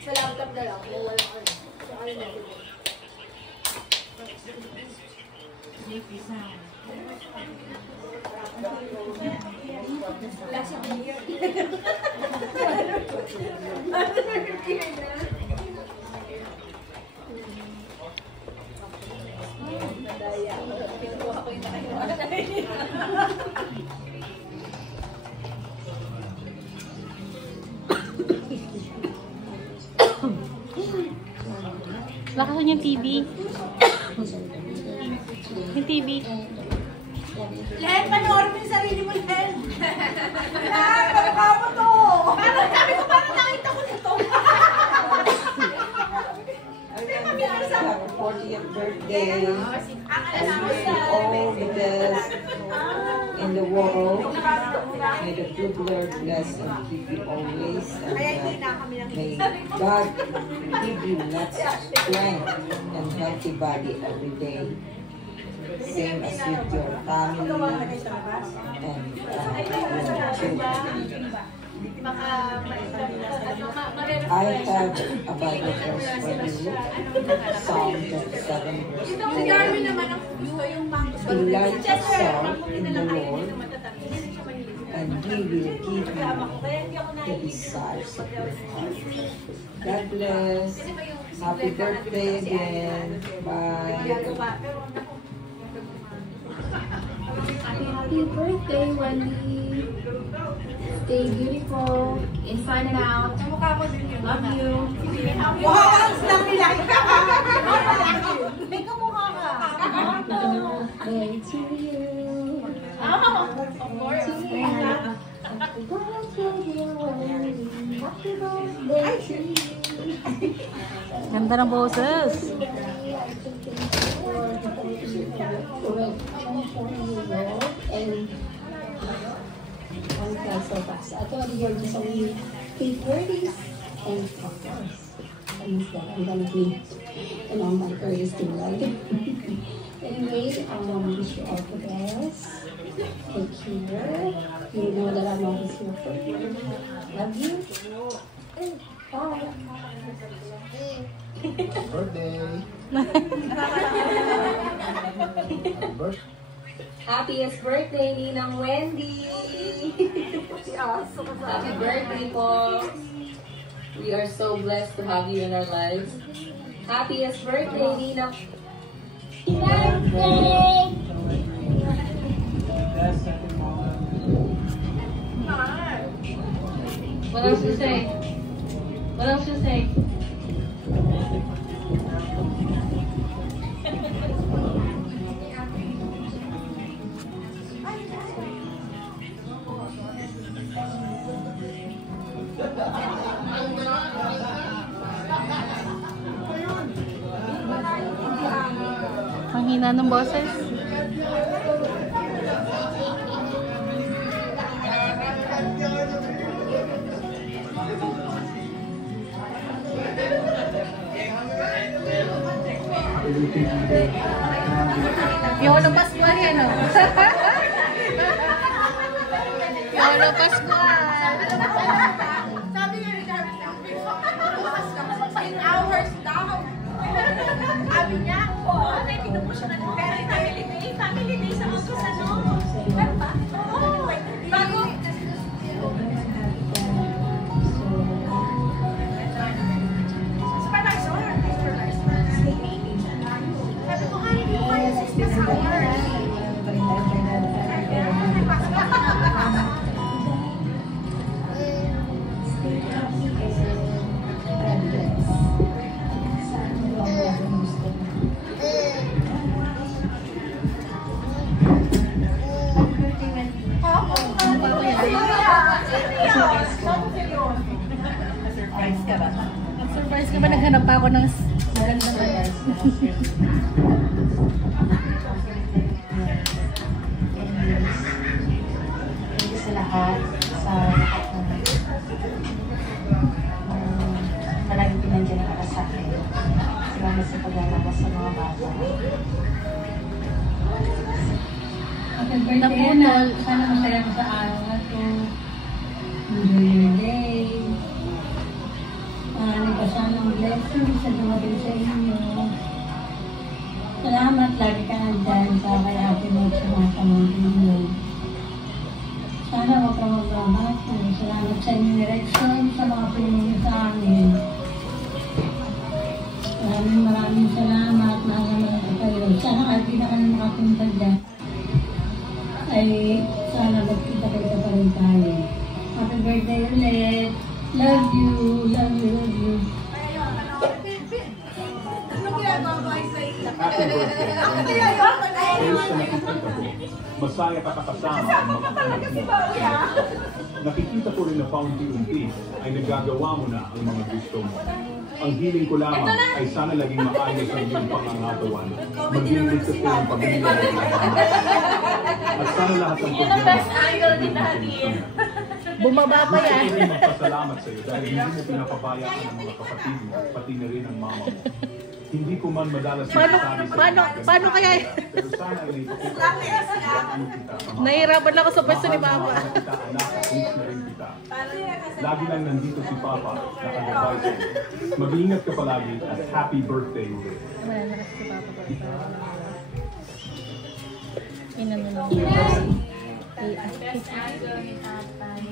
Sa laptop na lang, kung wala ano. Sa ano na ito. Wala siya beer. Nadaya ako. Kinukuha ko yung nakahiwala. Lakasan yung TV. Yung TV. Len, panoorin mo yung sarili mo, Len. Len, kamukha mo to. Parang sabi ko, parang nakita ko nito. Our 40th birthday. And we all because in the world, may the good Lord bless and keep you always. And may God give you lots of strength and healthy body every day. Same as with your family and your children. I have a Bible verse for you. Psalm 37 verse 4. Delight yourself in the Lord, and He will give you the desires of your heart. God bless. Happy birthday again. Bye. Happy birthday, Wendy. Stay beautiful, inside and out. Love you. Wow, lang nila. May kamukha ka. Happy birthday to you. Oh, of course. Happy birthday, dear Wendy. Happy birthday to you. Ganda ng boses. So fast. I thought you were just only 8:30s, and of course, I missed that. I'm gonna be on my earliest thing, right? Anyway, wish you all the best. Take care. You know that I'm always here for you. Love you. Bye. Birthday. Happiest birthday, Ninang Wendy! Happy birthday po! We are so blessed to have you in our lives. Happiest birthday, Ninang! Birthday! What else to say? What else to say? Ang hina ng boses. Yolo Pascual yan, no? Yolo Pascual. Sabi nga ni Jarvis, bukas ka, 8 hours daw. Sabi niya, oo, naitin po siya ng family day sa August, ano? Meron ba? Oo, bago. Supervisor. Sabi ko, ay, hindi ko kaya 16 hours. Surprise ka ba? Naghanap pa ako ng magandang layas. Thank you sa lahat, sa lahat ng maraming pinandiyan para sa akin. Salamat sa pag-alala sa mga bata. Happy birthday, anak. Sana masaya mo sa araw na ito. Enjoy your day. blessings sa dumating sa inyo. Salamat lagi ka nandyan sa kay Ate mo sa mga pamangkin mo. Sana huwag ka magbabago. Salamat sa inyong direksyon sa mga pinili sa amin. Maraming salamat. Mahal ko kayo. Sana kahit di na kami makapunta dyan, ay sana magkita kayo pa rin tayo. Happy birthday ulit. Love you. Love you. Love you. Anong ginagawa mo ay sa iyo? Happy birthday. Ako kaya yun. Ayos na nakikita ko. Masaya ka kasama ang mga Talaga si Bobby, ha? Nakikita ko rin na paunti-unti ay nagagawa mo na ang mga gusto mo. Ang hiling ko lamang ay sana laging maayos ang iyong pangangatawan. Maging ligtas ko ang pamilya mo. At sana lahat ng Yun ang best angle ni Daddy. Bumaba pa Gusto yan. ko rin magpasalamat sa iyo dahil hindi mo pinapabayaan ang mga kapatid mo, pati na rin ang mama mo. Hindi ko man madalas Paano kaya? Pero sana ay naipakita ko kita. Nahihirapan ako sa pwesto ni Papa. Mahal kita, anak, at miss na rin kita. Lagi lang nandito si Papa, nakagabay sa'yo. Mag-iingat ka palagi at happy birthday ulit. Wala na kasi si Papa ko. Pinanunod. Best angle ni Tatay.